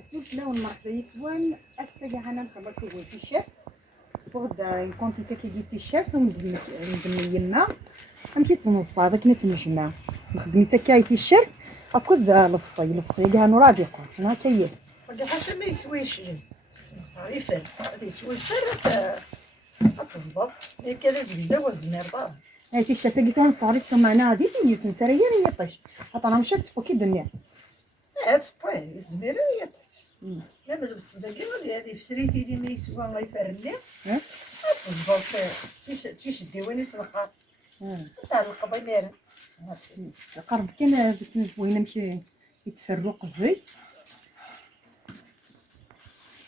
Souffle là on marque يسوان الساعة هنا نخلص هو التيشيرت فوق دا كونتيتي كي ديال التيشيرت وندم يما امشي تنص هذا كنا تنجمع نخدم حتى كاي تيشيرت هاكا لفصي كاع نورادي يكون هنا كاين ودي حاجه ما يسويش تعريفه هذا يسوي تصدق كذا زكزا وزمير طاب هاي تيشيرت قلت لهم صاري ثم انا هذه ديال تنسريه يطيش عطانا مشات فوق الدنيا تبوي زمير يطيش لا ما بس زكي هذه فسريتي لي ما يسوى الله يفرني تصدق تيشدي وين يسرقها تاع القضيه قرب كان ديك زوينه مشي يتفرق في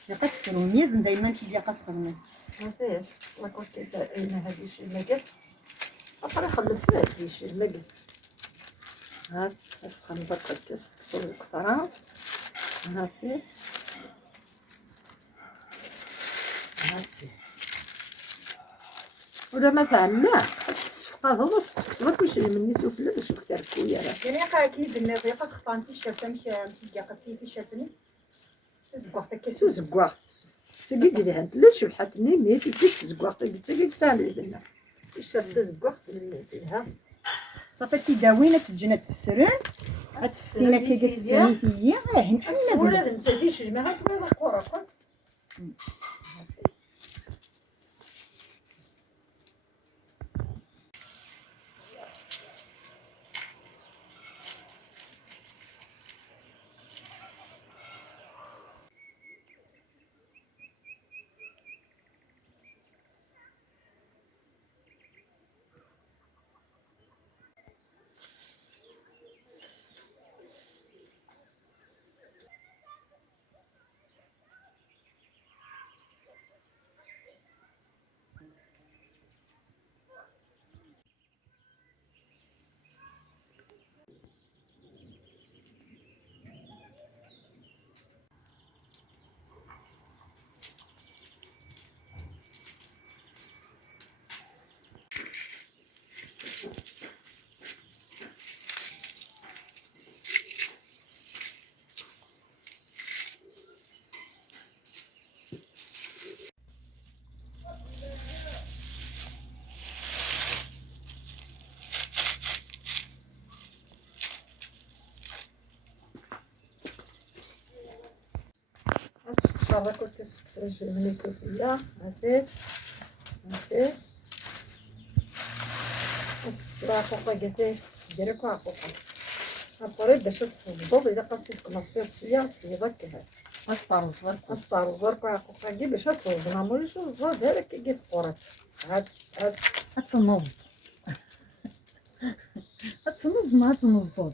يقات تروميز دائما كي يقات خدمه هذا الله كنت انا هذه الشيء ما قال اخر خلف هذه الشيء ما قال ها استخدم برك تكسر الكثره ها فيه هاتي ولا مثلا لا هذا نص كسرت كلشي مني سفلى باش كتركو يا راه يعني قاكي بالناس يقات خطان تيشيرت مشي يقات تيشيرت تزقوحت تزقوحت تسقي ليها لا شبحتني مي في تزقوحت قلت لك سالي لنا الشرط تزقوحت اللي فيها صافي تيداوينا تجينا تفسرن تفسينا كي قالت السنيتيه هنا ولا نسيتيش الماء هاك بيض الكره هذا كنت تسكسر من السفلى هاتي تسكسرها فوق قتي ديريكو فوق ابري باش تصدق اذا قصيت نصير سيا يضكها استرز برك فوق كي باش تصدنا موليش الزاد هذاك كي تقرات هاد تنظ ما تنظ ما تنظ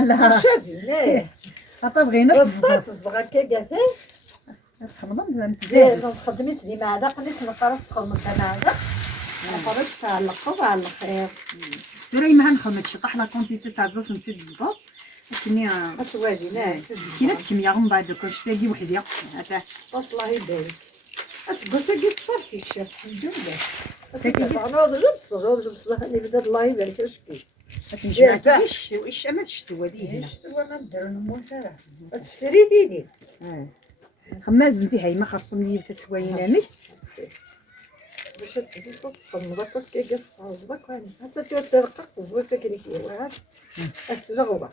لا شافي لا حتى بغينا تصدق هكا قاتي رمضان بزاف خدمت ديما هذا قلت نقرص تخدم هذا قررت تعلق على الخير دري ما نخدم شي طاح لا كونتيتي تاع الدرس نسيت الزبط كني اسوادي لا كينات كميه من بعد كلشي تاعي وحدي هذا الله يبارك اسكو قلت صافي الشيف الحمد لله اسكو انا جبت اللي بدا الله يبارك اشكي ايش ما تشتو هذه هنا وانا ندير نمو فرح تفسري ديدي خماز انت هاي ما خاصهم لي تسوينا مي باش تزيد تصدق كي قص تصدق حتى فيها ترقق تصدق حتى كي كيوعد تجربه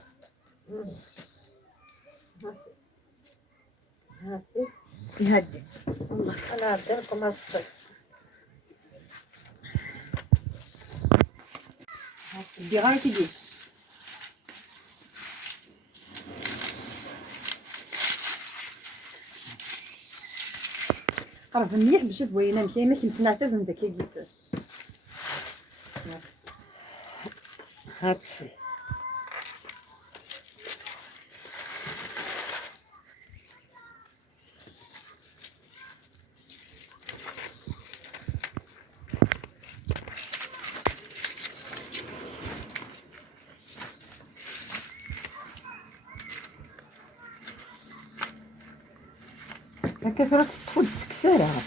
هاتي يهدي والله انا ندير لكم الصيف دي غير كيدير قرب مليح باش تبوينا مكاين ما كيمسنا حتى زنده كيجيس هاتي هكا فرات تدخل تكسرها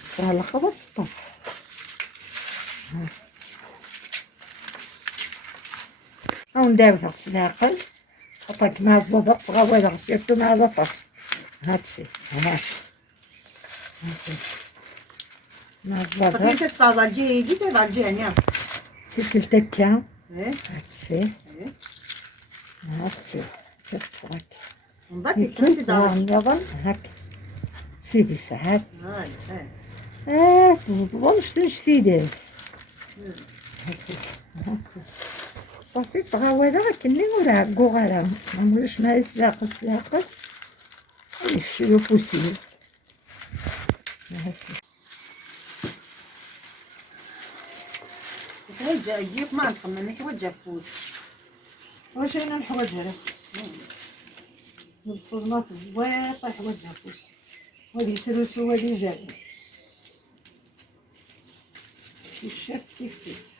تكسرها على خبط تطف أو نداوي السلاقل خاطرك مع الزبط تغوالغ سيرتو مع الطرس هاتسي هات مع الزبط فكيف تستعمل الجهة يجي تبع الجهة نعم تاكل تكا إيه هاتسي إيه هاتسي تفرك من بعد كمان تدعم نظن هاك سيدي ساعات هاي تزبطونش تنشتي صافي تغاولا كني ورا كوغالا معمولش ما الساق يفشلو فوسيل توجه يجيب ما نخمم انك توجه فوز واش انا نحوجها لك الصدمات الزيطه يحوجها فوس وهذه سلوسو وهذه جايه كيف كيف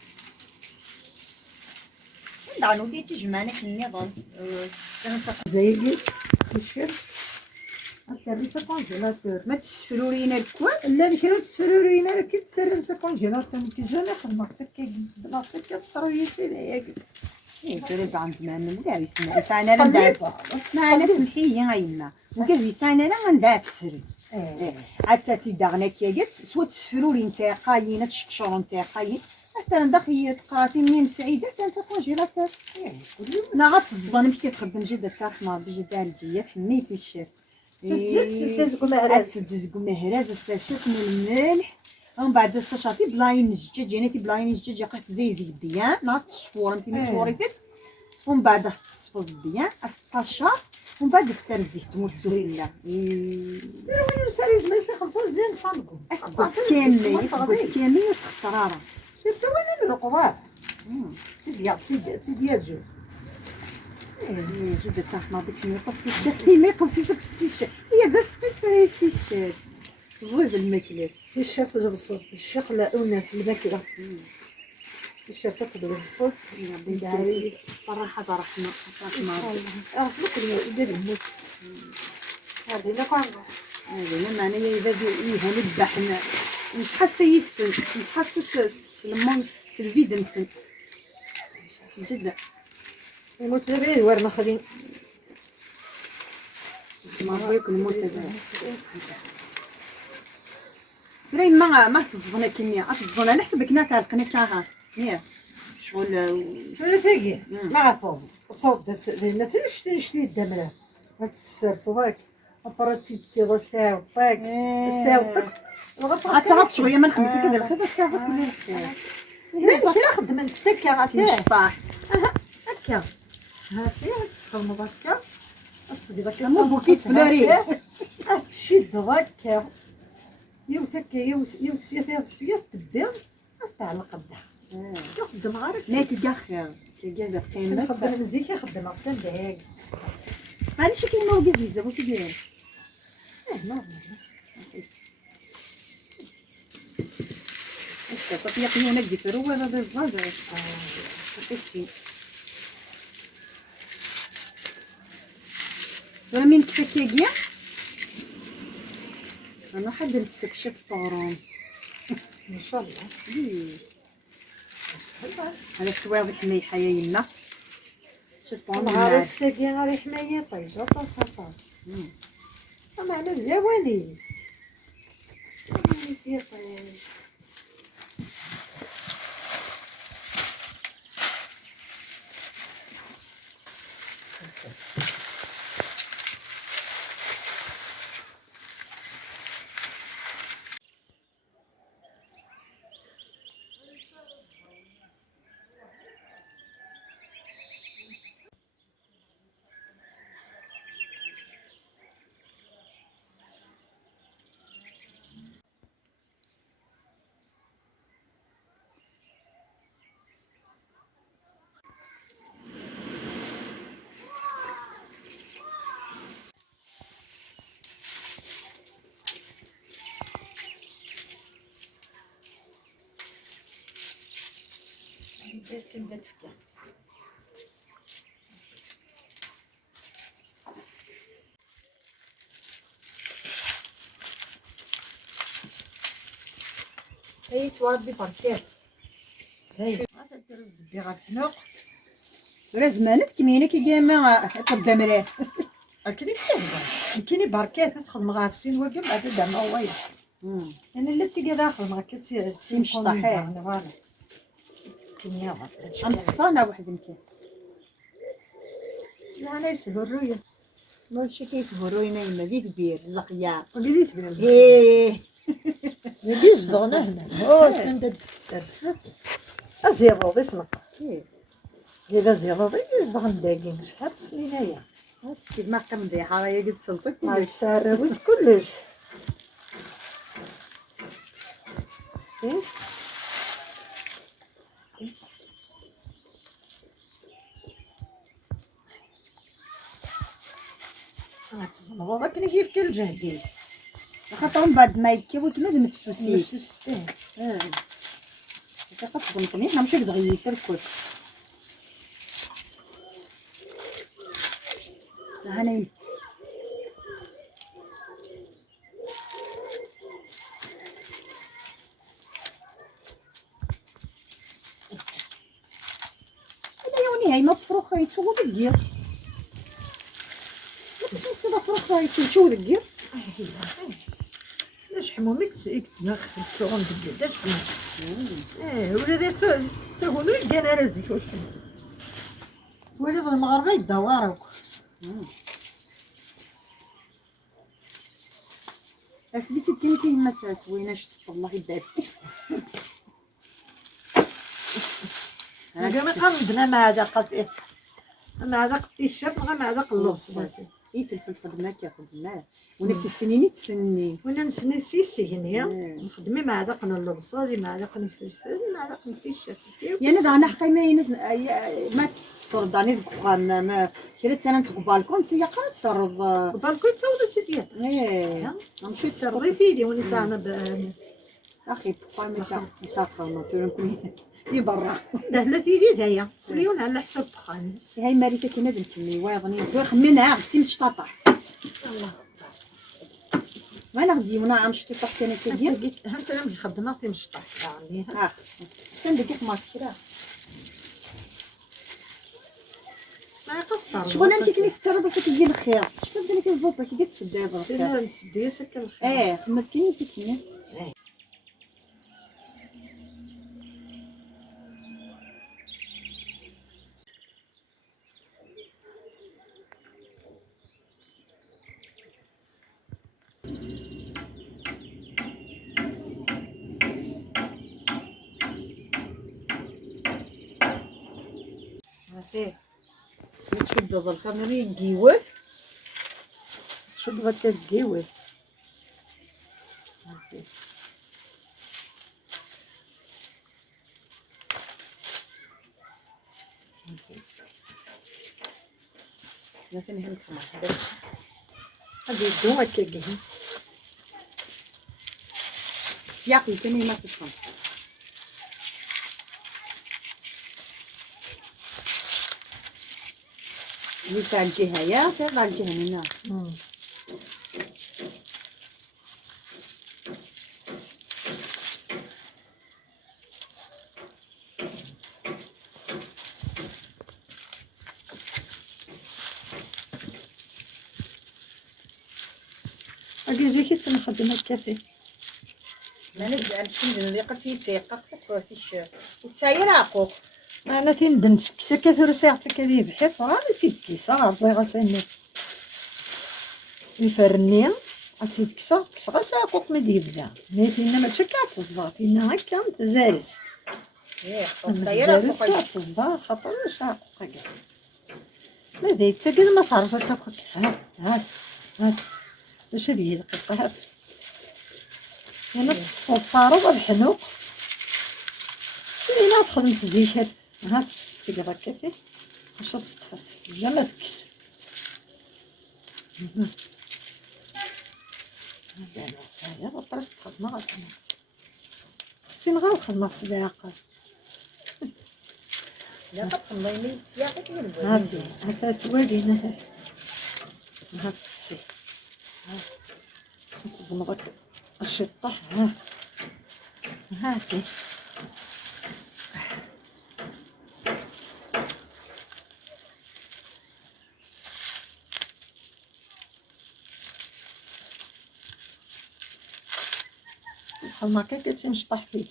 دعنو دي تجمعنا في النظام زيقي الشرف حتى ليس كونجيلاتور ما تسفلوا لينا الكوان لا الكيلو تسفروا لينا كي تسرن سا كونجيلاتور كي جانا خدمت بلاصتك تصروي سيدي ياك تريد عن زمان وكاع يسمع سانا لا ندافع معنا سمحي يا يما وكاع سانا لا غندافع سري حتى تيداغناك يا قلت سوا تسفروا لي نتا قاينه تشكشور نتا قاين مثلا داخل تقراتي من سعيده انت كونجيلاتور لا غتزبن كي تخدم جده ترحمه بجده الجيه حمي في الشيف تزق مهراز تزق مهراز الساشات من الملح ومن بعد استشاطي بلاين الدجاج يعني بلاين الدجاج قاعد تزيزي بيان لا تصفور انت مصوريتك ومن بعد تصفر بيان الطشه ومن بعد استرزيت موسوله ديروا سريز ما يسخطوا زين صامكم بس كامل بس كامل وتخسراره سيرتو وين الرقبه تيدي جو جدة ترحمه بك مي باسكو الشيخ ما يقوم في الشيخ هي بس في الشيخ زوج الماكلة الشيخ جاب الصوت الشيخ لا أنا في الماكلة الشيخ تقدر الصوت صراحة رحمة ممكن يدير الموت هذه لا كونغو هذا معناها إذا إيه نذبح نتحسس لما الفيد نسن جدا يموت زبريد ورنا خدين ما بغيك الموت هذا فرين ما تزبنا كمية تزبنا على حسب كنا تعلقنا كاها يا شغل تاقي ما عفوز تصوت لأن تنشتي الدمرة ما تتسرسضك أفرتي تسيغ ساعة فاك ساعة غتعرف شوية ما نخمسك هذا الخير تساعدك ولا الخير لا كلا خدمت تكا غتنشطاح هكا هاكي تخدم هكا تصدي داك مو بوكيت فلوري تشد هكا يوت هكا يوت سيات تبان تعلق الدها يخدم غير لا تلقى خير تلقى ذا قيمة خدم مزيك يخدم حتى داك معليش كاينه وبزيزه واش داير نورمال صافي يقني انا بدي فرو ولا بالزاج صافي ولا من كفاكيا انا حد نستكشف طورون ان شاء الله هذا السوايع مليحه يا يما شفتهم نهار الساقي غير حمايه طيجه طاس معنا الجواليز يا طيب كنبدا تفكر هي توردي بركات هي هذا الدرز دبي غا الحنوق راه زمانت كمينه كي جاما قدام راه. اكيد كاينه بركات تخدم غا في سين واقف بعد دعم وايد. انا اللي تيجي داخل ما كتي مشطحه فوالا كميه عم تطفانا واحد يمكن انا يسهل الرؤيه ماشي كيتهرو يما دي كبير اللقيا بديت بلا ايه اللي صدغنا هنا هو كان درسات ازيرو دي سنق اذا زيرو دي يصدغ نداقي شحال سنين هيا هادشي ما كنضيع راهي قد سلطك هاي تساراويس كلش ايه تزمض هذاك اللي كيف كل جهدي خاطر من بعد ما يكي وكنا نفسو سي نفس الستين كتظنكني حنا ماشي دغيا الكل هاني انا يوني هاي ما فروخ يتسوى دقيق ما تنسى فروخ يتشو دقيق لاش حمومك تسمخ تسوغن دقيق داش ولا دير تسوغن يدينا رازيك واش تولي المغاربه يداوروك عرفتي كاين كلمه زوينه شفت الله يبارك هذا ما قمدنا ما هذا قد ما هذا قد الشاف ما هذا قلوص اي فلفل خدمه خدمه ونفس السنين تسني وانا نسني سيسي هنا نخدمي مع هذا قنا اللبصه مع هذا قنا الفلفل مع هذا قنا الشاف يعني دانا حقي ما ينزل ما تفسر داني دكان ما كريت انا نتقبالكم انت يا قاد تصرف بالكل تصوت سيدي ايه نمشي سردي فيدي وني ساعه اخي بقى مساخر ما تنكون في برا دهلت يدي دايا ريون على حساب بخانس هاي ماريتا كي نادم كمي واضني خمنها غتي مشطاطح الله وانا غدي وانا عم شتي طاح انا كدير انت لما خدمتي مش طاح يعني كان دقيق ما كثيره ما يقصر شغل انت كني ترى بس كيجي الخير شوف بدنا كنزلط كي تسد دابا فينا نسدي سكر الخير ما كاين فيك هنا فيه تشد هذا الخمر يجيوه تشد غدا الجيوه مثلا هم خمر هذه الدوما كيجي سياقي كاني ما تفهم تاع الجهه يا تاع الجهه هنا هاكي زيكي تنخدم هكاثي ما نبدا نمشي اللي قلتي تيقق فيش وتساير عقوق انا تندن كيسا كثر ساعتك كذي بحير فراني تيكيسا غرزي غسني الفرني عتيتكسا كسا غسا قوق ما يبدا ميتينا ما تشكا تصدع فينا هكا متزارس تساير عقوق تصدع خاطر واش عقوق كاع ما ذي تقل ما فرزت هاك هاك واش هذه دقيقه هاك انا الصفاره والحنوق لينا خدمت الزيت هاد ستي كذا كثي واش تطفات جا تكس هذا طرش خدمه غتخدم سين غير خدمه صداقه لا تقم ضيني سياقك من هادي هاد توالينا هاد السي هاد تزمرك الشطه هاكي بحال هكا كتمشطح فيك.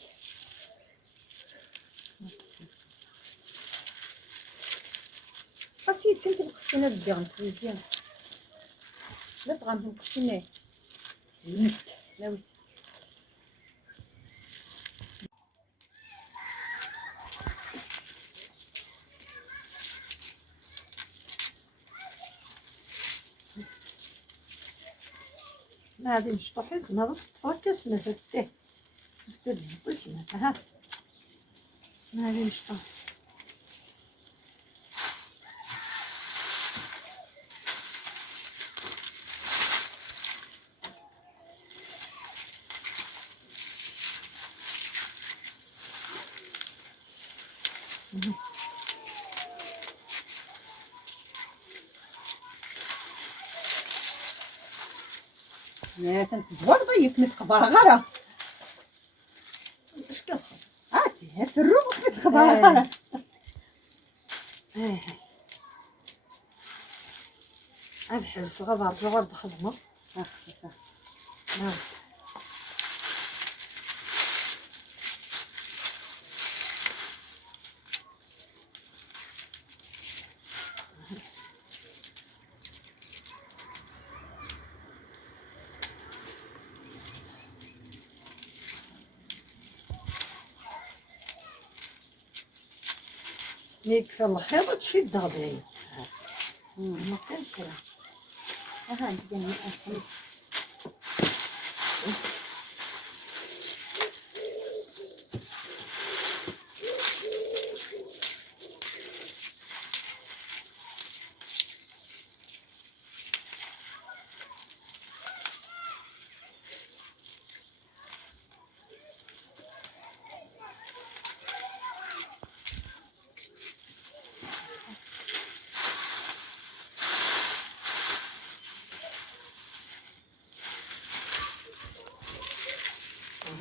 قصيد كنت نقصينا بدي غنفيديا لا تغنب نقصينا المت ناويت ما غادي نشطح اسمها هذا الصطفه كاسمه فتاه تتزطي اسمها ها ما غادي نشطح. يا تنتزوار ضيف متخبر غرا اش كتخبر هاتي في الروح متخبر غرا هاد حبس غادي نرجع غير الخدمه. نعم يكفي الخيط تشدها باين ما كاينش ها عندي انا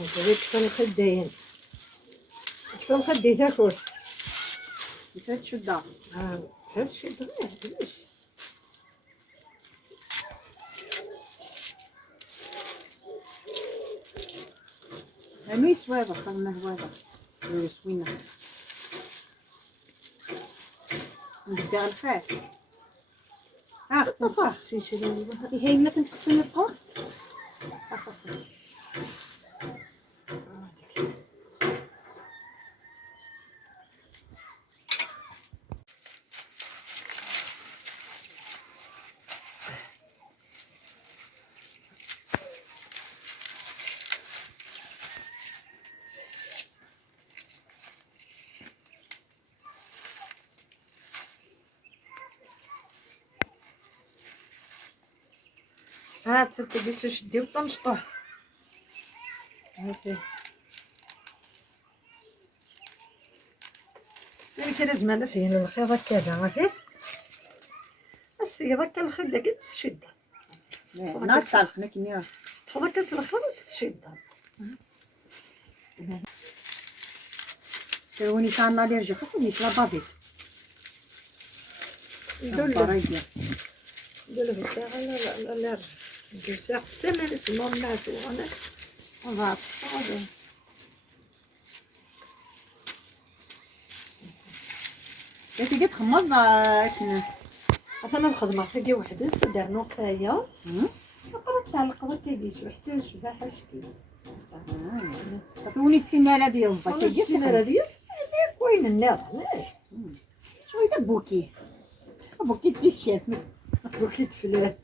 يكفي الخدين يكفي الخدي تاكل انت تشدها هاد الشيء دغيا علاش هاني سوابه خدمه هواده ولا سوينه نبدا الخير تفاصيل شي هي ما تنقصني الطرف تصدقي تشدي وطنشطوه هاكي يعني لازم على سهل الخيط هكذا هاكي أستي هكا الخدة كي تشدها ناس تعرفنا كنيا تحط هكا الخيط تشدها كروني كان اللي يرجع خاصو يسلا بابي ندير بالساعة لا ندير ساعة السمانة سمو الناس وانا وضعت الصعود كنتي جيت خمض كنا أنا الخدمة خاقي وحدة دارنا خايا قررت على القضاء كيجيش وحتى شبه حشكي تكوني السمانة ديال الصداع كيجي السمانة ديال كوين النار علاش شويه بوكي بوكي التيشيرت بوكيت فلان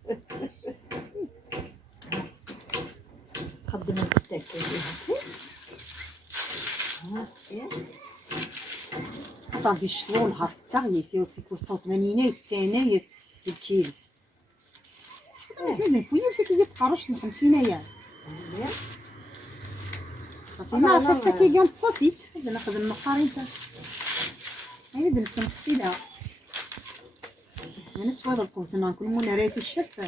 تخدم الكتاك عطاندي الشغل نهار التاغي فيه 85 الثاني الكيلو لازم نفويا باش كيجي تقارش ل 50 يا ما خاصك كيجي بروفيت ناخذ المقارين تاع هاي درس نقصيدها انا توالى القوت ناكل مون ريت الشف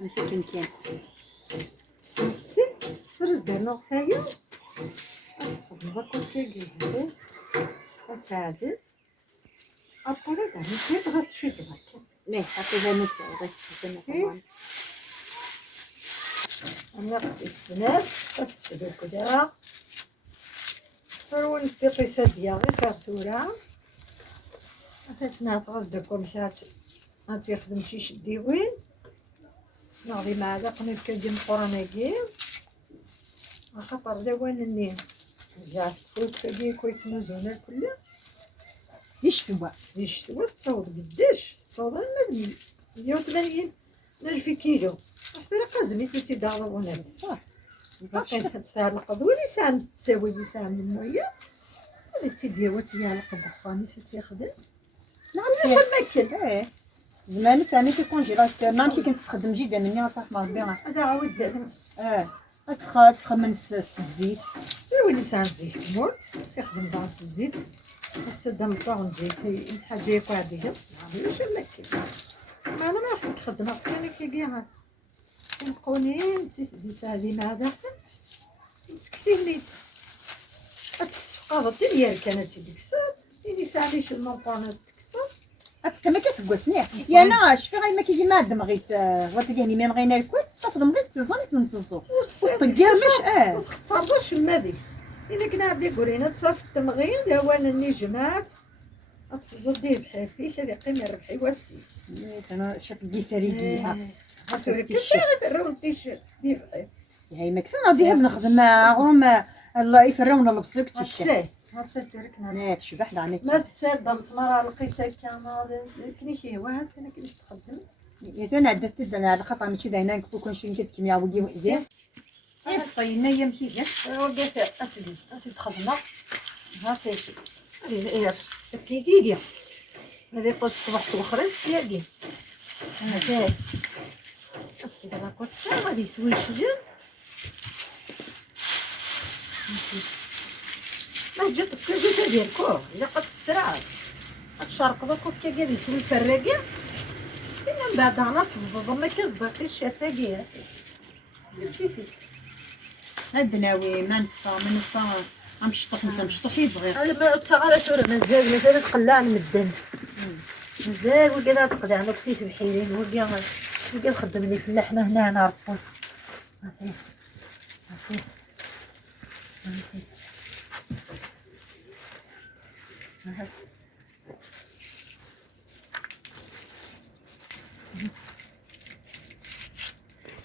انا فين كان سي فرز دارنا خايا أستخدم ذاك كيجي هذا أتعادل أبقى دارنا كيف غتشد هكا ليه هكذا نتاع غير أنا قدي السناد تسلك ديرها فرون التقيسة ديالي غير ثورة أتسناد غزدكم شات غتخدم شي شديوين ناضي معلقة نبكي مقرناكي خاطر دوانني رجعت فوت فدي كويس مزونة كلها ليش توا تصاوب قداش تصاوب المبني 180 ألف كيلو حتى راه زميتي تيدارونا بصح باقي تستاهل القضوة لسان تساوي لسان من مويا هذا تيديوا تيعلق بخاني تيخدم نعم ناكل زمان ثاني في كونجيلاتور ماشي كنتستخدم جدا مني غتحمر بها هذا عاود تخمن الزيت وين لسان زيت مورت تخدم باص الزيت تسدم طاغن زيت الحاجه قاعده ماشي ناكل انا ما نحب خدمات كان كيبيعها تنقونين تسدي سالي مع ذاك مسكتيني الصفقه ديالك كانت ديك الساعه اللي سالي شي المونطانوس تكسر اتقيما كتسكوسني يا ناش في غير ما كيجي ما دم غيت وتجيني ما بغينا الكل تفضل غير تزاني تنتزو طيا مش تخسرش ما ديك الا كنا عندي قرينا تصرف التمغين هوان النجمات تزوديه بحيرتي كذا قيمه ربحي والسيس انا شتجي فريقيها كيفاش يفروا التيشيرت دي بحير هاي مكسنا ديها بنخدم معاهم الله يفرونا البسوك تيشيرت تركنا لا تشبح لعنيك ما تساد مسمار لقيتها كامل كني كي واحد كنا كنخدم يا عدت على خطا ماشي داينا كون شي كنت كيميا ودي وحدي اي بصينا يا مكيجه وقفت اسكيز تخدمنا هاتي هي سكيتي دي هذه قص صباح الاخرين سياقي هذا اصلي انا كنت غادي يسوي الشجر ما جات كيجي ديالكم الا قد بسرعه الشرق دوك كي غادي يسوي الفراكه سينا من بعد انا تصدد ما كيصدقيش الشتاقيه كيفاش هادناوي منفا غنمشطح مشطوح يبغي انا ما تصغر تورا مازال تقلع المدن مازال وكذا تقلع انا كنت في بحيرين وكا خدمني في اللحمه هنا نعرفو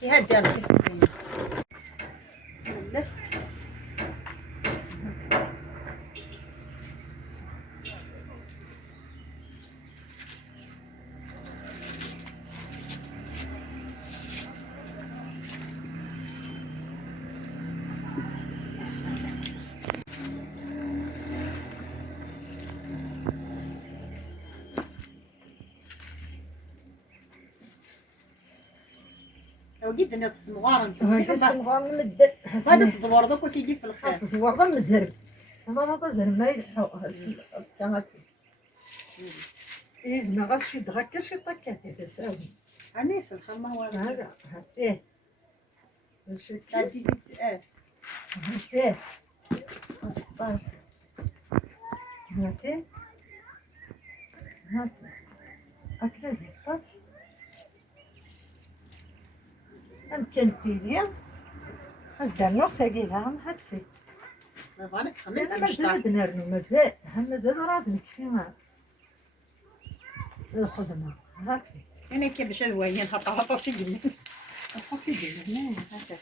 يهدي على كيف بسم الله وجد ان الصمغار انت الصمغار المدن هذا الدوار دوك كيجي في الخير الدوار مزرب انا هذا زرب ما يلحقوا كانت لازم غاس شي دغكا شي طكات تساوي انيس الخمه هو هذا فيه سادي فيه مسطر هاتي هاتي هكذا زيطات يمكن تيليا أصدر نوخ تجيلها هاتسي غالك خمنت أنا مازال بنرنو مازال راد نكفيها الخدمة هاكي أنا كي باش الوين هطا سيدي القصيدة هنا هكا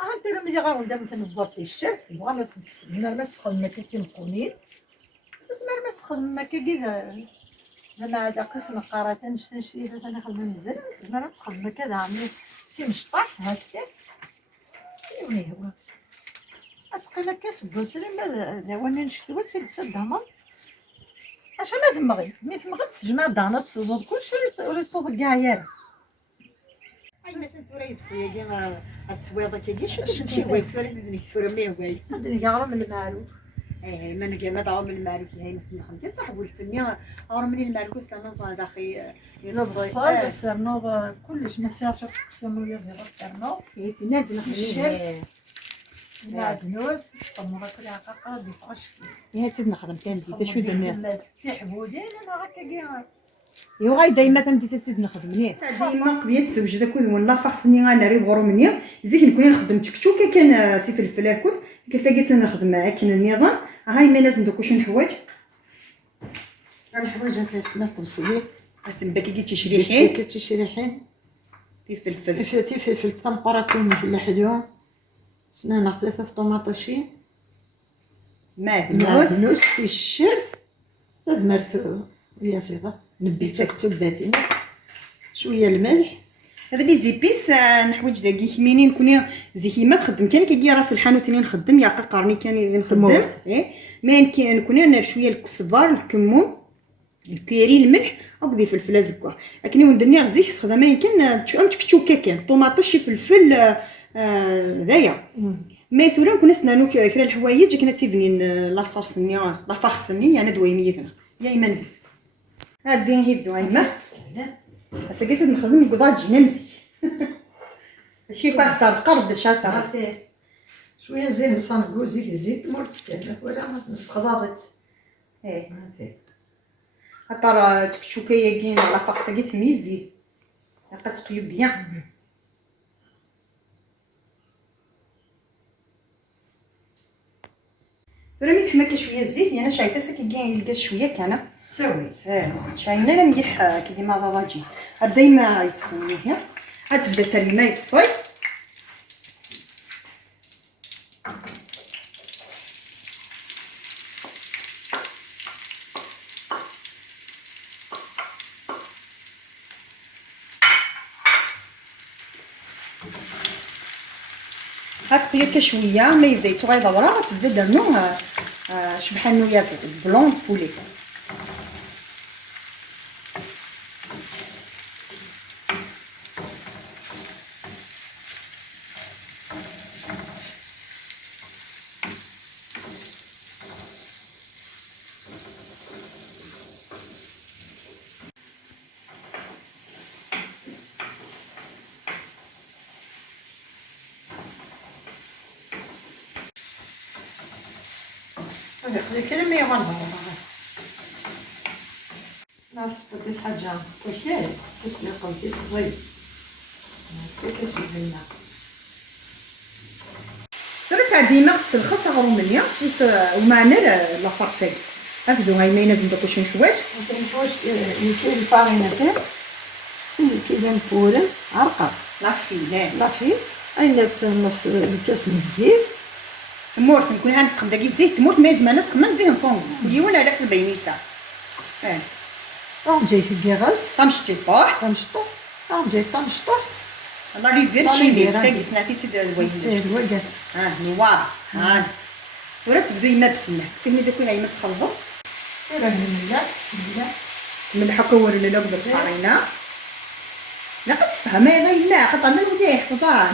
أنت لما يجي غاوندا مثل الزبط الشاف بغا زمان ما تخدم ما كنتي مقونين زمان ما تخدم ما كذا لما هذا قسم قارة نشتي أنا خدمة مزال زمان تخدم ما كذا عملي شي مشطح هكا يوني هو أتقينا كاس بوسري ما داونا نشتوى تدهمر اش ما دمغي مي تمغي تجمع دانا تزود كلشي ولا تصود كاع ياك اي مثلا توري بصياقي غتسويضه كي شي ويك فريد فرمي وي عندنا كاع من المعروف ايه ما نجي ما داو من المعروف هي مثل خمسة تحول الدنيا اور من المعروف استنى داخي الصال استرنوض كلش ما ساعش سمو يزيد استرنو هي تنادي نخدم معدنوس طمرة كل عقاقة دي فاشكي هي تنخدم كان دي تشود ما ستي حبودين انا هكا كاع يو غاي دايما تمدي تزيد نخدم نيت ديما قضيه تزوج داك وين لا فاصني غناري بغرو مني زيك نكون نخدم تكتوكا كان سي فلفل الكل كنت جيت نخدم معاك النظام هاي ما لازم دوك واش نحواج الحوايج هاد السنه طبسيه تنباكي كي تشريحين كتشريحين تي فلفل تي فلفل طمبراتون لحدو سنانه 3 طوماطيشين معدنوس في الشرف مرثو ويا صيغه نبيتها كتباتين شويه الملح هذا لي زيبيس نحوج داكي خميني نكون زيكيما تخدم كان كيجي راس الحانوت اللي نخدم يا قرني كان نخدم ما يمكن نكون شويه الكزبر الكمون الكيري الملح وكذي فلفله زكوه لكن ندير غزيك استخدام ما يمكن تكتشوكا كان طوماطيش فلفل هذايا ما ثورا كنا سنانو كرا الحوايج كنا تيفنين لاصوص ني لا فارسني انا دويميتنا يا ايمان في هادي نهيفدو ايما هسا كيس نخدم الكضاج نمزي شي باستا القرد شاطر شويه زين نصنقو زيك الزيت مرت كان ولا ما نسخضاضت خاطر تكشوكايه كاين على فاقسه كي تميزي بقى تقلو بيان فرامي تحماك شويه الزيت انا شايته ساكي كاين يلقى شويه كان تساوي شاينه لا مليح كي ديما ضاجي هاد دايما يفصلني هي عاد تبدا حتى الماء يفصل هاك بليك شويه ما يبدا يتغيض وراه تبدا درنو شبحال نويازي بلون بولي كلام ما يغنى ناس بدي حاجة وكيل تسلي قلتي صغير تكسب لنا تاع ديما قص الخس غرو منيا سوس ومعنا لا فارسيل هكذا هاي ما لازم داك واش نحواج يمكن الفارينة تاع سمي كيما مفورن عرقة لافي أين نفس الكاس من الزيت تمورت نكون هنسخن داكي الزيت تمورت ما لازم نسخن ما نزيد نصونغ ديولا على حسب بينيسا جاي في البيغاس طمشتي طاح طمشطو جاي طمشطو الله لي فيرشي بي تاكي سناتي تي الويد نوار ورا تبدو يما بسم الله سيني داك هاي ما تخلطوا راه بسم الله ملح كور لنا قبل الفارينه لا قد تفهم لا قد عندنا ودي يحفظان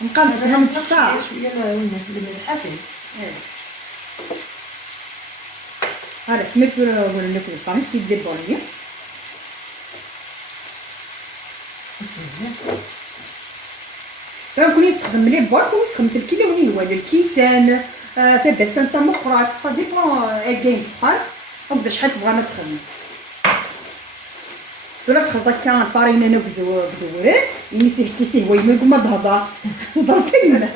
نبقى نفهم التقطاع شويه الملح هذا سميت ولا لكم الطعم كي دير بونيه كون يستخدم لي برك ويستخدم في الكيلو وين هو الكيسان تبدا سنتا مخرات سا ديبون اكين بحال وبدا شحال تبغى ما تخدم ولا تخلط كان فارينه نبدو بدوري يمسي الكيسي هو يمرق ما ضهضا ضربين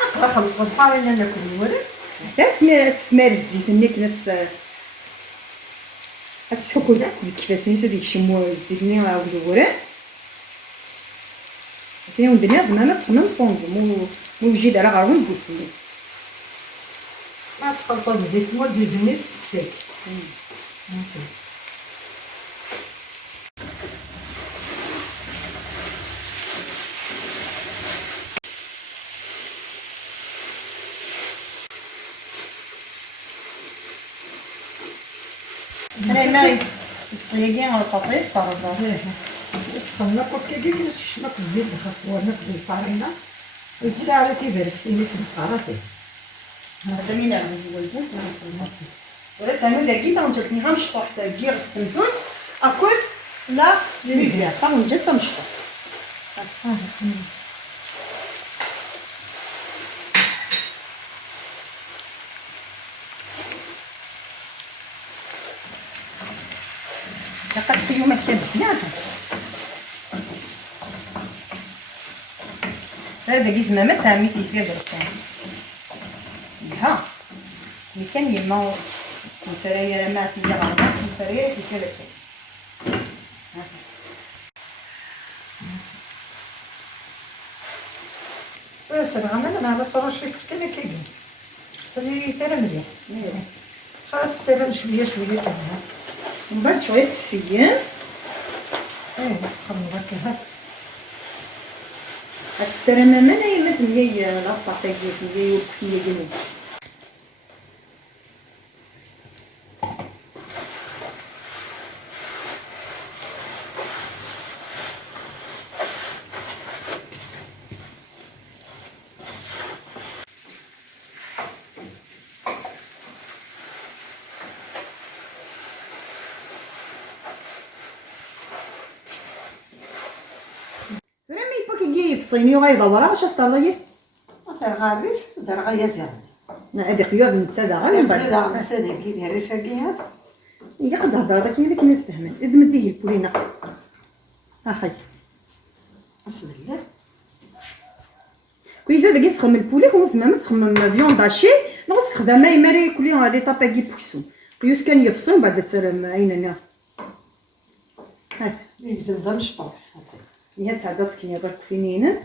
اقرا خلط الفارينه ناكل الورق تسمار الزيت نيك ناس هتسكو كيفاش نيسا ديك شمو الزيت ني بدوري فين ندير زعما تسمم صوندو مو يجي دايره غير زيت ما خلطه الزيت مو ديال الناس تسيك انا ما الصياقين على الطاطيس طربه سخنا كي كيفاش شمك الزيت خفوا ناكل الفارينه وتساعد تيبرستي نسمع قراتي هذا مين يعرف هو البول ولا تعمل لكي تنجتني غنشطو حتى كي غستمتون اكل لا ليبيا تنجت تنشطو بسم الله قد اليوم كان بيان هذا كيز ماما تعمي فيه فيه دركان ها ملي كان يما كنت رايا ما في غلط كنت رايا في كذا وياسر عمل انا على ترشيك كده كده سفري ترى مليح خلاص ترى شويه شويه كده من بعد شويه تفيين نسخن هكا ترى ماما انا يما مية لا طاطي مية وكفيه جنيه كي يفصيني وغيدورها واش استرلي غاريف دار غيا زين هذه خيوط نتسدا غير من بعد انا ساده كي الرفاقيه هي قد هضره كي كنا نتفهموا اذا ما تيجي البولينا اخي بسم الله كل هذا كي تخمم البولي خمس ما تخمم فيون داشي نقعد تستخدم ماي ماري كلي لي طاباكي بوكسو كيوس كان يفصل بعد ترى عيننا هذا يلزم دار الشطر هي تعدات كي درك فينين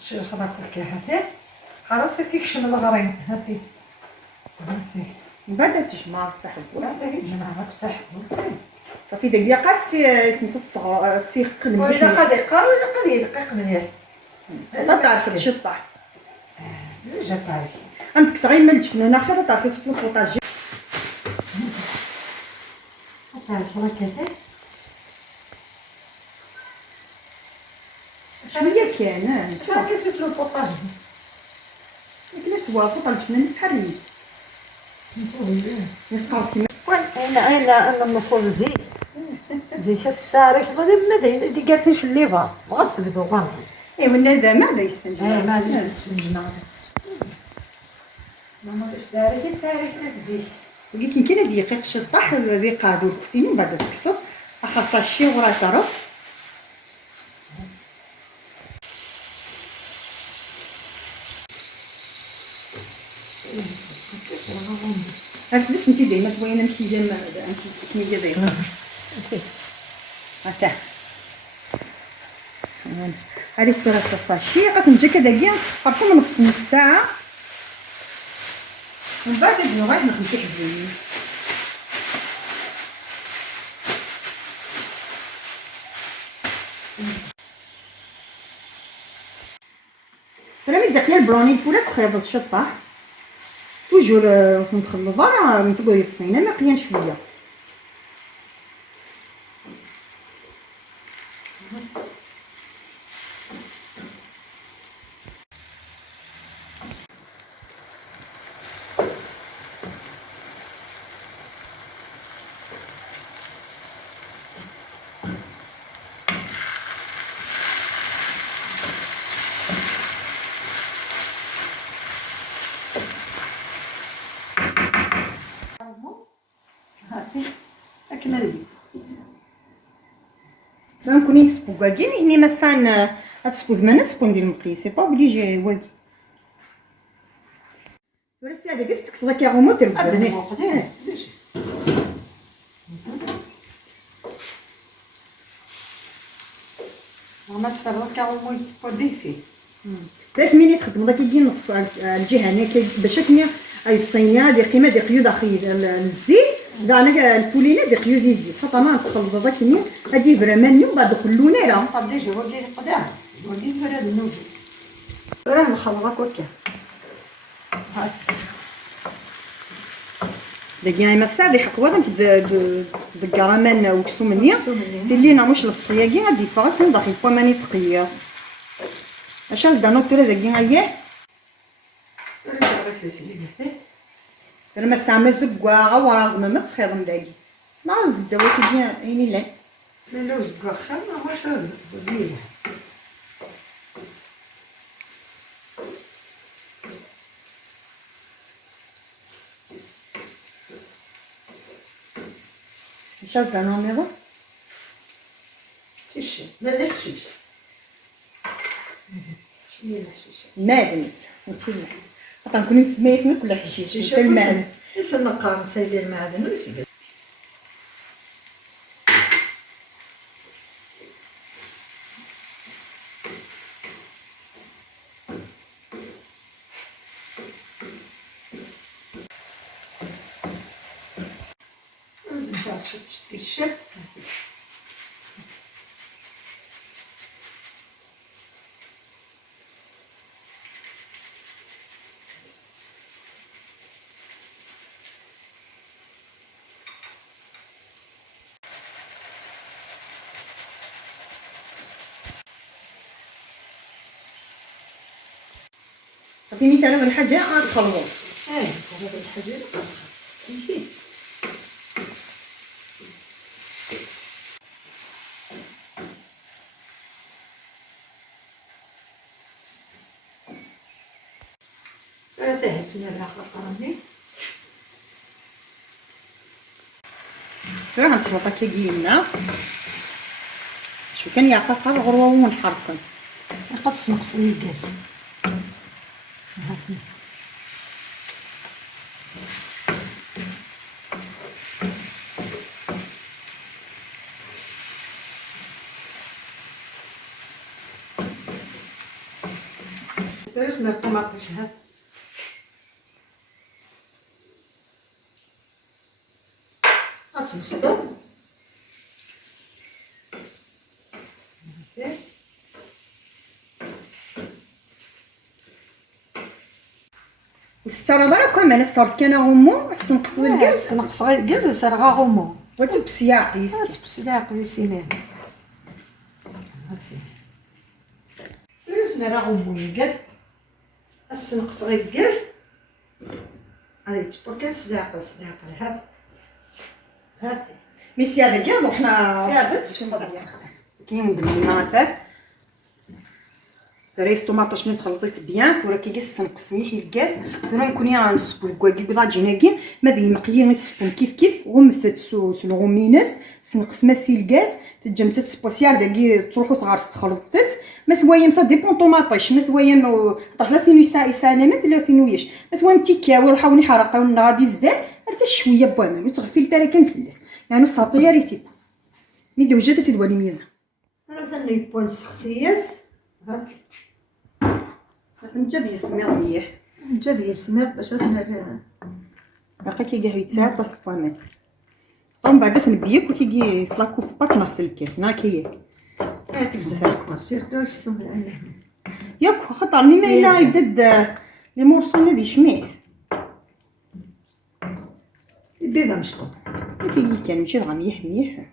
شي خضر كي هاتي خلاص تيكشم الغرين هاتي هاتي من بعد تجمع تحب ولا تجمع تحب صافي داك بيا قال سي سميتو الصغار سي قدم ولا قد يقرا ولا قد يدقق مليح لا تعرف تشطح جا طاري عندك صغير ما الجبنه ناخذ تعرفي تكون بوطاجي تعرف هكا شويه كان شحال كيسوتلو البوطاج كنا توافقوا طالجبنا نتحري نتقاط كيما انا نصوص زيت التاريخ ما دي قالتيش الليفر غاص البوغان ايوا الندى ما دا يسفنج ما دي السفنجنا ماما باش داري كي تاريخ تزيد ولكن كاين دقيق شطح ذي قادو الكثير من بعد تكسر اخاصها الشي ورا طرف عرفت بس انت ديما تبغينا نمشي ديما كميه دقيقه هكا هذيك راه الساشي غتنجي كداكيا عرفتوا من نص ساعه من بعد نديرو غير نمسح الزيت راه مي داخله البروني الفوله تخيط الشطه توجور نخلطها راه نتبغي في الصينه نقيا شويه لكن هذه نكون يسبو كاين هني مثلا هتسبو زمان تكون ديال المقيس سي با اوبليجي واقي ورسي هذا قصتك صداك يا غمو ادني تربدني وقتي ما استرك او مو يسبو به فيه داك ملي تخدم داك يجي نفس الجهه هنا باش كني اي في الصينيه ديال قيمه ديال قيود اخي الزيت دانا البولينا ديال قيود الزيت حتى ما تخلط داك ني هادي فريمون نيو بعد كلونه راه قد يجي ولي القدام ولي فراد النوجس راه نخلطك وكا داكيا ما تساعدي حق واضح د كرامن وكسو مني ديرينا واش الفصياكي غادي فاس ندخل بوا ماني تقيه اش دا نوتو داكيا اياه لما تسعى زقوا ورا ما تسخيض داكي ما زبزه كي يعني لا اللوز بخير ما هوش هذا بديله. شاز انا ميرو تيشي لا لا حشيش شويه الحشيش مادنس انت لا حتى نكون نسمي اسمك ولا حشيش حتى المعدن يسنقا نسيلي المعدن ويسيب الشيف. صافي مثلا اول حاجه غنخلطو هذا الحجر فيه تهزنا العقل قرني راه غنخلطها كي قلنا شو كان يعقق الغروه ونحركن قد نقص لي الكاس درسنا الطماطيش هذا غتنخضر وستة راه كمان استرد كان غمو السنقص الكاس نقص غير الكاس سرغا غمو وتبسيا قيس تبس لي عقلي سيمان درسنا راه غمو يقاد السنقص غير الكاس هاي تبقى كاس داقل هذا هذا ميسي هذا كاع وحنا سيادة كاين مدمنات ريس طوماطاش نيت خلطيت بيان ثورا كي قيس نقص مليح الكاس ثورا نكون يا نصبو كواكي بيضا جيناكي ما دي مقيين نتصبو كيف غمثت سو الغمينس سنقص ماسي الكاس تجمت سبوسيار داكي تروحو تغارس تخلطت مثوايا مصا ديبون طوماطيش مثوايا طرح 30 سنه ما 30 وياش مثوايا تيكاوي وحاولني حرقه ولا غادي زدان حتى شويه بوامل وتغفيل تالا كان فلس يعني تعطيا ريتيب مي دوجات تدوالي مينا انا ثاني بوان سخسياس هذا نجد يسميض مليح جد يسمات باش انا باقي كي قهوه ساعه طاس بوامل طون بعدا تنبيك وكي سلاكو باك نغسل الكاس ناكيه تبزه سيرتو يسمى لنا ياك خاطر مي ما الا يدد لي مورسون هادي شميت البيضه مشطوب كي كان مشي مليح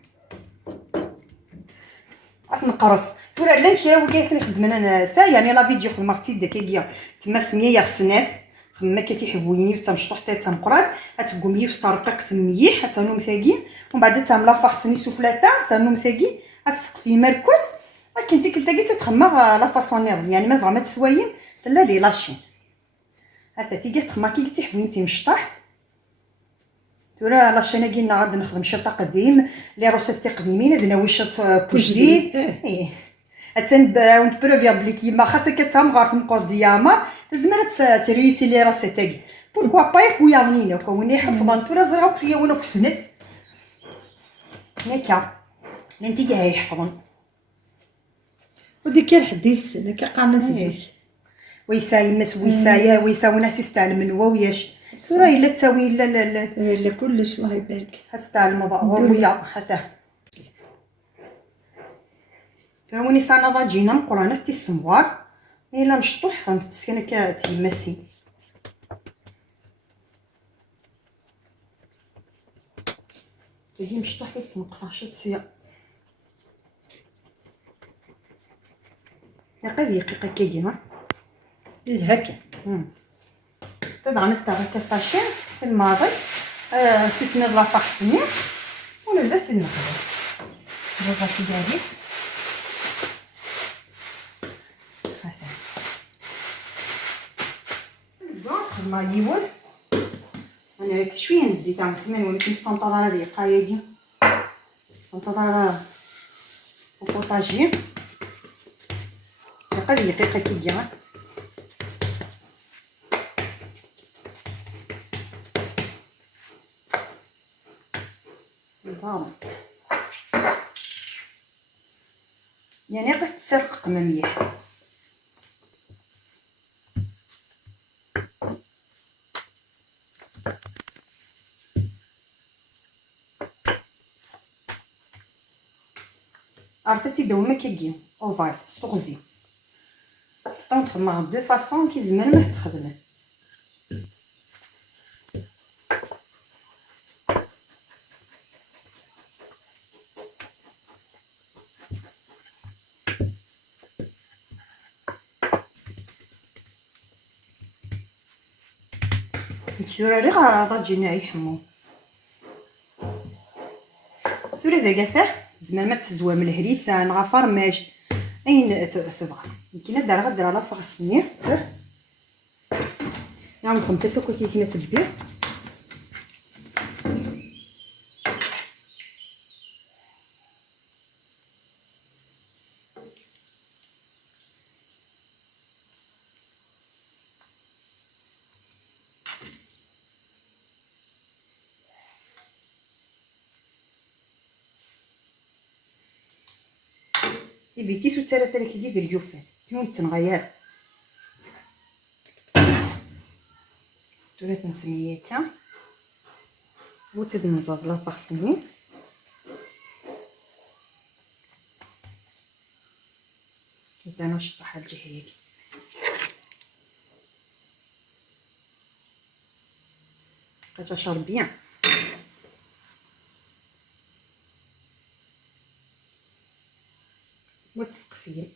نقرص تورا لا نشرا وكاين نخدم انا ساعه يعني لا فيديو خدمتي داكيا تما سميه يا السنات تما كتيحبوني وتمشطح حتى تمقراد غتقومي وترقق مليح حتى نوم ثاقي ومن بعد تعملها فارسني سوفلاتا حتى نوم ثاقي غتسقفي مركل ولكن انت كنتي تخمر لا فاصونير يعني ما فريمون تسوايين لا دي لاشين هذا تيجي تخماكي تيحبوني تمشطح تورا لاشين كينا غادي نخدم شي تقديم لي روسيت قديمين هذا واش بوجديد ايه حتى نبروفيا بلي كيما خاصك كتامغار في مقور دياما تزمر تريوسي لي روسيتاكي بوركوا با يكويا غنينا كوني حفظان تورا زرعوا كريا وانا كسنت هكا انتي كاع يحفظون ودي كان حديث انا كقامنا تزوج ويساي مس ويسايا ويساوي ناس يستعلم من وياش تورا الا تساوي لا كلش الله يبارك هتستعلم ويا حتى تروني سنه جينا مقرانه تي السموار الا مشطوح متسكنه كتيماسي تجي مشطوح يسنقصاش تسيا دقيقه كيجي ها هكا تضع نستغل كساشي في الماضي تسمير لافاغ ونبدا نخدم بغا كي داير نخدم يود انا شويه نزيد كمان ولكن تنتظر هذه دقايق تنتظر البوطاجي دقيقه كي ديال نظام يعني قد تسرق مليح عرفتي دوما كيجي اوفال ستغزي تنخدمها دو فاصون كي زمان ما تخدمها نتوراري غاجينا يحمو سوري زكاثه زعما ما تزوى من الهريسه نغا فرماج اين تبغى يمكن دار غدير على فوق السنيه تر نعم خمسه كي كيما تبي يبيتي تو ثلاثه لك ديال اليوفات كيما تنغير ثلاثه نسميتها وتد نزاز لا فاغسني زعما نشطح الجهه كتشرب بيان وتسقفيه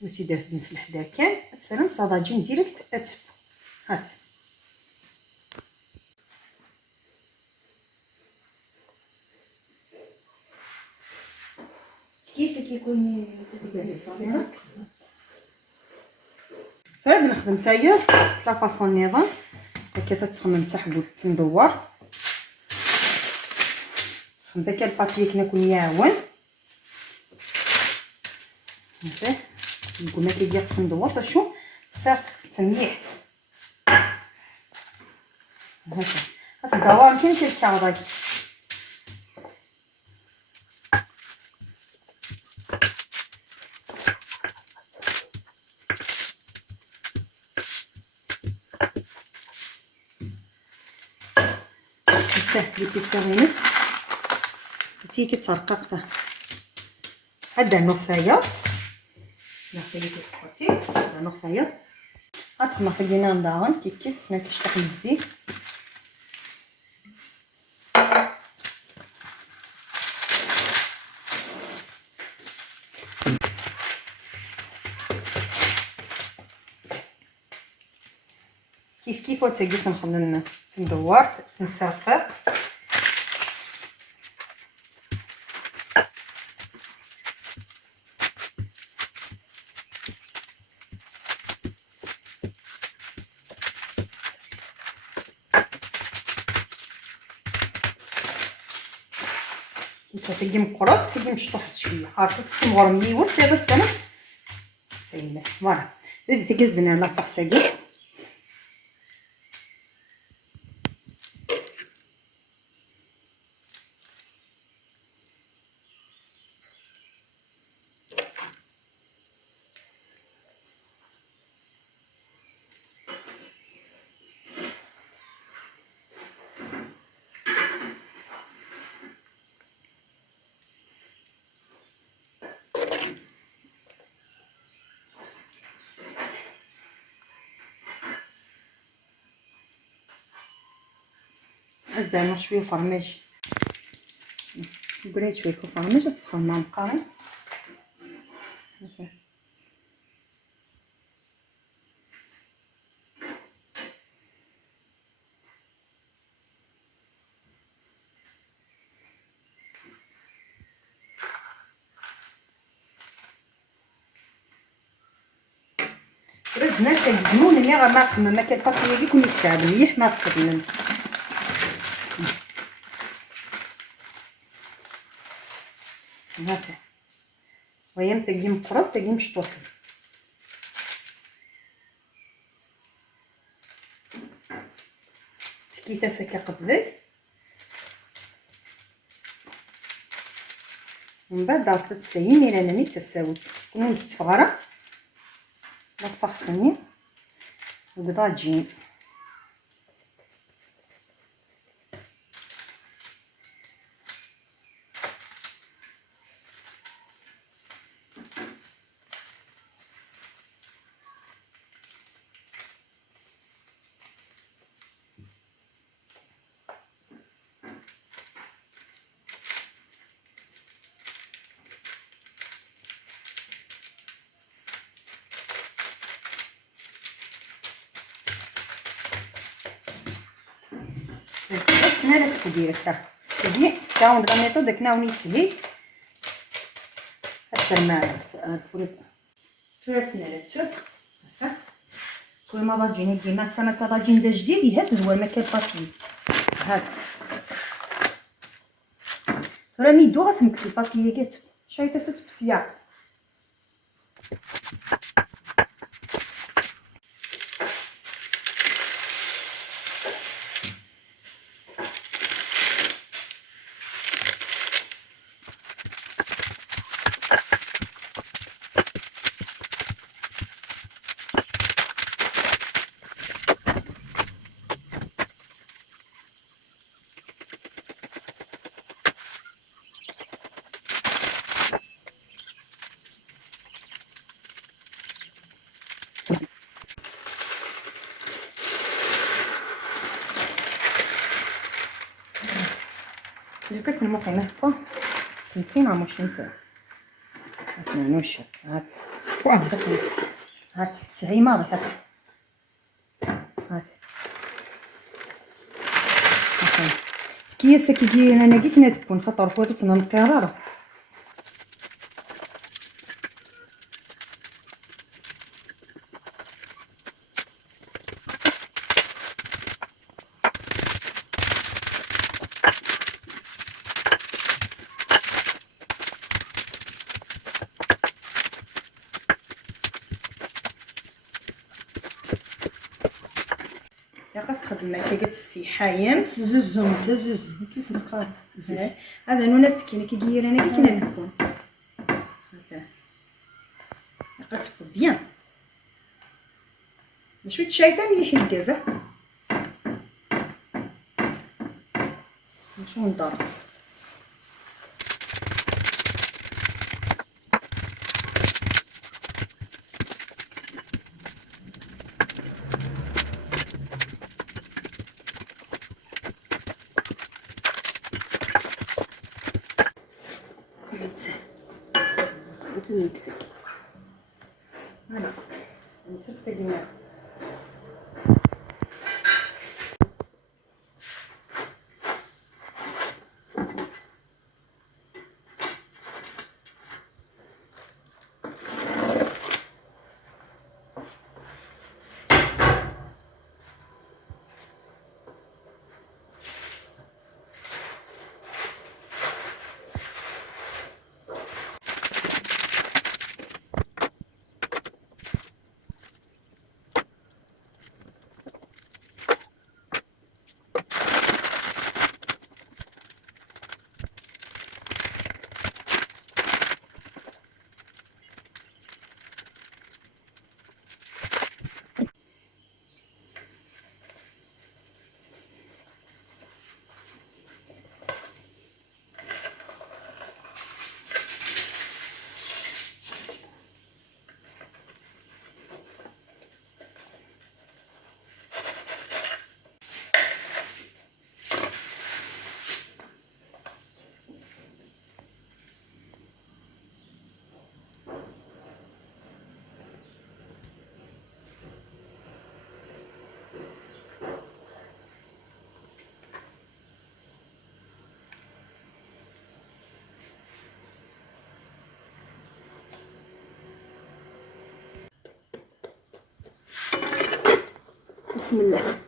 وتي درت نسلح داكان السلام صداجين ديريكت اتسفو هذا كيس كيكون فراد نخدم تاير لا فاصون نظام هكا تتخمم تحبوت تندور سخن داك البابي كنا كون ياون هذا نقول ما كيدير تندور تشوف ساق تمليح هكا خاص الدوار كاين كيركاضي لي بيسيرينس هاتي كترقق هدا النقطايه نعطي لك الخطي هدا النقطايه غتخمر خلينا ندارن كيف سنا كيشطح الزيت كيف وتاقي تنخدم تندور تنسرقق تاقي مقرط تاقي مشطوح شويه عرفت السمغور ميوت دابا تسنى سيمس فوالا هادي تاقي زدنا لا فاغساكي زعما شويه فرماج، بغيت شويه فرماج تسخن مع القارن. رزنا كنجنون اللي راه ما خمم، ما كان البابي اللي كون يساعد مليح ما تخدم. هكا وهي متاكي مقرب تاكي مشطوط. تكيتا سكا قبل ومن بعد دارت تسيين الى ناني تساوت كون نتفغرا نطفخ وقضا تجين. سنا لا تكدير حتى تجي تاون دا ميثود كناوني سهي هتسمع الفريق شويه سنا لا تشوف هكا شويه ما ضاجين كيما تسمى ضاجين دا جديد هات زوال ما كان بابي هات راه ميدو غاسمكس البابي كات شايته ستبسيا. كتنمو قيمه هكا تنتين راه ماشي نتا اسمعنوش هات واه كتنت هات سهيمه هكا هات تكياسه كي داير انا كي كنا تكون خطر فوتو تنقراره يا قاس تخدم معاك كاع السيحايم زوزهم دا زوز كيس نقاد هذا نونا تكين كي داير انا كي كنا تكون هكا غتبقى بيان شويه شايطه مليح الكازا نمشيو نضرب نمسك هنا نسرس تقينا بسم الله.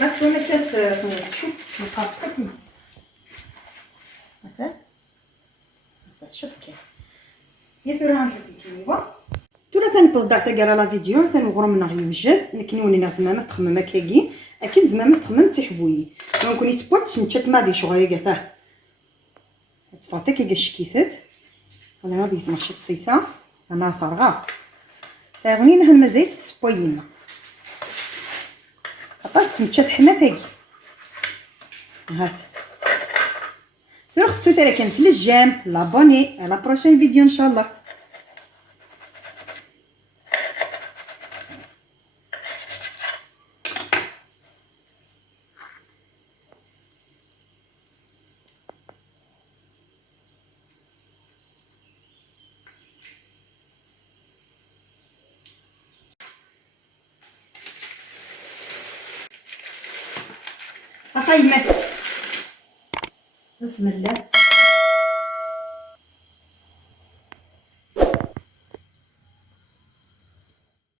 لا تسوي مثل شوف مقاطعك مثلا شوف كيف يثورها نحطي كيوا تولا ثاني بضع تقرا لا فيديو ثاني غرم نغ يوجد لكن وني ناس ما تخمم هكاكي اكيد زعما تخمم تحبوي دونك ني تبوت نتشات ما دي شغل كاع تفاطيك كي شكيتت ولا ما بيسمح شت صيتا انا فرغا تاغني نها المزيت تسبويما عطات نتشات حنا تاكي هاك تروح تسوي كنسل الجيم لابوني على بروشين فيديو ان شاء الله. أخيمة بسم الله.